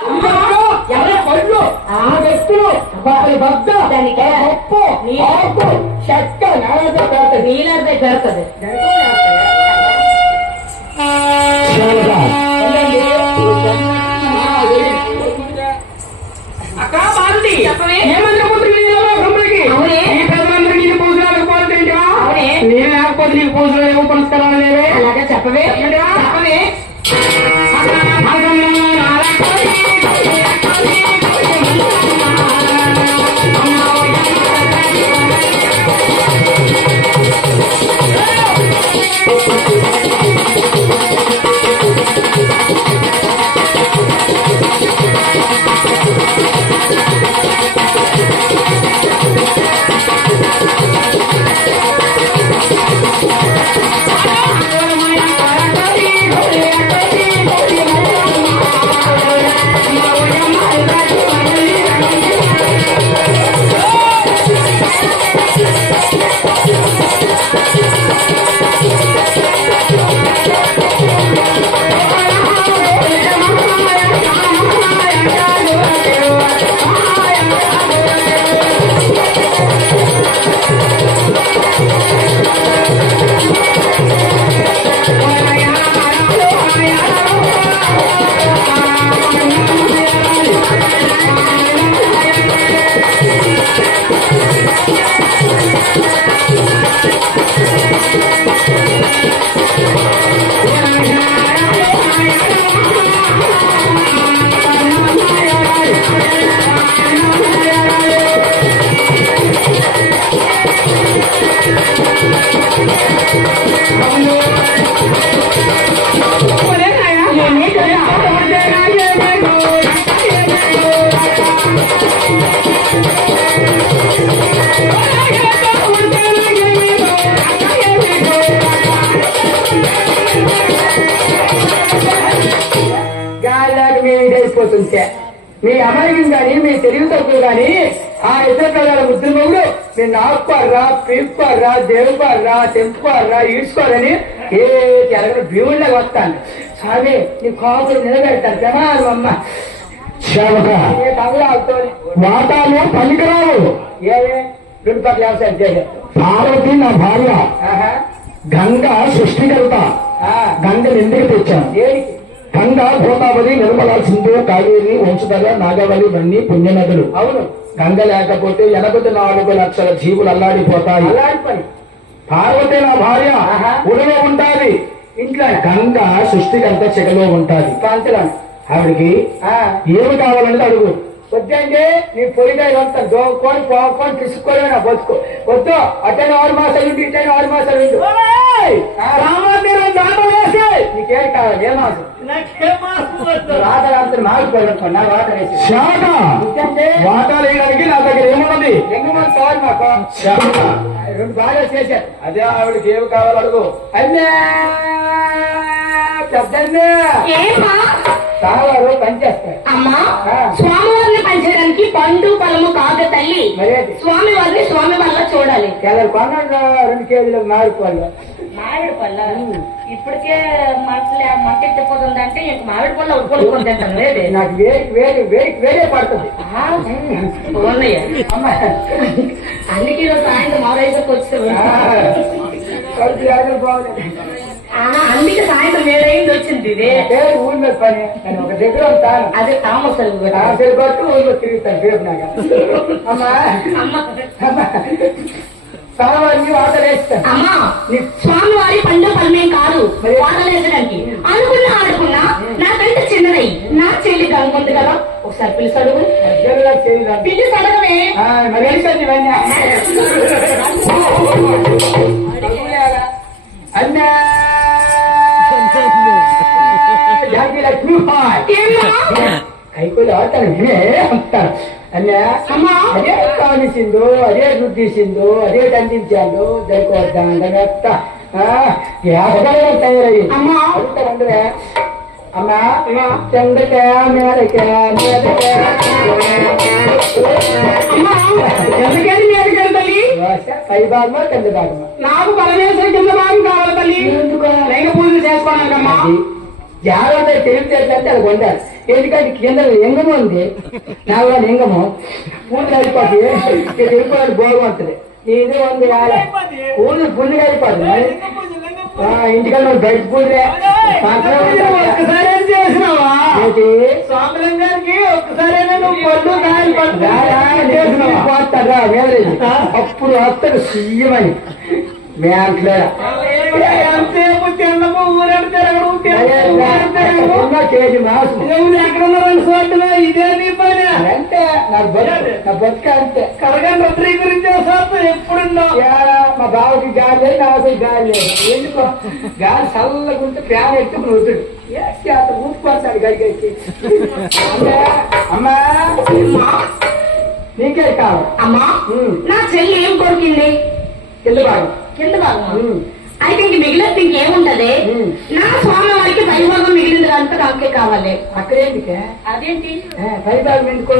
ఎవరి పళ్ళు ఆ వ్యక్తులు వారి వద్ద పప్పు ఆకు చెక్క నలభై పెడుతుంది నీళ్ళదే పెడుతుంది అక్క బాగుంది నేను లేకపోతే నీకు పూజలు పురస్కారాలు లేవే అలాగే చెప్పవే చెప్పవే మీ అమాయకం గాని మీ తెలివి తక్కువ గాని ఆ ఇతర ప్రజల ఉద్యమంలో నేను ఆపుకోర్రా పీక్కోర్రా దేవుకోర్రా తెంపుకోర్రా ఈడ్చుకోరని ఏ తెరగని భీముళ్ళకి వస్తాను సాగే నీ కాపులు నిలబెడతాను ప్రమాదం అమ్మ వాటాలు పనికిరావు ఏమే రెండు పక్కల వ్యవసాయం చేయాలి పార్వతి నా భార్య గంగ సృష్టికర్త గంగను ఎందుకు తెచ్చాను దేనికి గంగా గోదావరి నిర్మల సింధు కావేరి వంశధర నాగవల్లి ఇవన్నీ పుణ్యనదులు అవును గంగ లేకపోతే 84 లక్షల జీవులు అల్లాడిపోతాయి అల్లాడిపోయి పార్వతి నా భార్య ఉడిలో ఉంటాది ఇంట్లో గంగ సృష్టికంతా చెగలో ఉంటాది కాంచలం ఆవిడికి ఏమి కావాలని అడుగు వద్దండి నీ పొయ్యిగా వస్తాను దోకొని పోకొని తీసుకొని నా బతుకు వద్దు అటైన 6 మాసాలు ఉండి ఇటైన 6 మాసాలు ఉండి నీకేం కావాలి ఏ మాసం రాత్రి మారిపోయాడు నా వాటర్ వేసి వాటర్ వేయడానికి నా దగ్గర ఏమున్నది ఎంగమంది కావాలి మాకు 2 బాగా చేశారు అదే ఆవిడకి ఏమి కావాలి అడుగు అదే పెద్ద చాలా పనిచేస్తాయి అమ్మా స్వామివారిని పనిచేయడానికి పండు పొలము కాదు తల్లి స్వామివారిని స్వామి వల్ల చూడాలి 2 కేజీలు మామిడి పళ్ళ ఇప్పటికే మట్టి తిప్పుతుందంటే ఇంక మామిడి పళ్ళ ఉప్పుకుంటాను లేదు నాకు వేరే పడుతుంది అందుకే సాయంత్రం 6 వచ్చారు అందుకే సాయంత్రం 7 వచ్చింది ఊళ్ళో పని నేను ఒక దగ్గర ఉంటాను అదే తామసలు కొట్టు ఊళ్ళో తిరుగుతాను రేపు నాకు అమ్మా స్వామివారిని వాటర్ వేస్తాను అమ్మా స్వామివారి పండు పలమేం కాదు వాటర్ వేసడానికి ఆడుకున్నా నాకంటే చిన్నదై నా చెల్లి కనుకుంది కదా ఒకసారి పిలిచి అడుగు పిలిచి అడగవే అన్నా కైకోలు ఆడతాను అంటారు అన్నా అదే కానిసిందో అదే రుద్దిసిందో అదే దండించాలో దొరికొద్దాంత తయారయ్యి అడుగుతారంటే అమ్మా చెందకాయ పై భాగమా కింద భాగమా నాకు బలమేశ్వర కింద భాగం కావాలి తల్లి ఎందుకు లైన పూజలు చేసుకోవడానికమ్మా జాగ్రత్త తెలివి చేస్తే అది కొండాలి ఎందుకంటే కింద లింగము ఉంది నాలుగు లింగము పూర్తి అయిపోతుంది వెళ్ళిపోయాడు బాగుంటుంది ఇది ఉంది పూలు పుల్లిగా అయిపోతుంది ఇంటికన్నా బయట పూలే ఒక్కసారి ఏం చేసినావా స్వామిలింగానికి ఒక్కసారైనా నువ్వు పళ్ళు కాయలు పోతారా వేరేది అప్పుడు వస్తాడు సీయమని మేంట్లే ఎంతసేపు తిన్నము ఊరెడు కేజీ మాసం ఎక్కడ చోటులో ఇదే నీ పని అంటే నా బతుక అంతే కడగండి రత్రి గురించి ఎప్పుడున్నా మా బావకి గాలి లేదు నాకు గాలి లేదు ఎందుకో గాలి చల్లగుంటే ప్యాన్ ఎత్తుకుని వద్దుడు ఊపిపోతాడు గడిగెట్టి అమ్మా నీకే కావాలి అమ్మా నా చెల్లి ఏం కొరికింది కింద భాగం కింద భాగం అయితే ఇంక మిగిలింది ఇంకేముంటది నా స్వామి వారికి వైభోగం మిగిలింది కనుక నాకే కావాలి అక్కడేంటికే అదేంటి వైభాగం ఎందుకో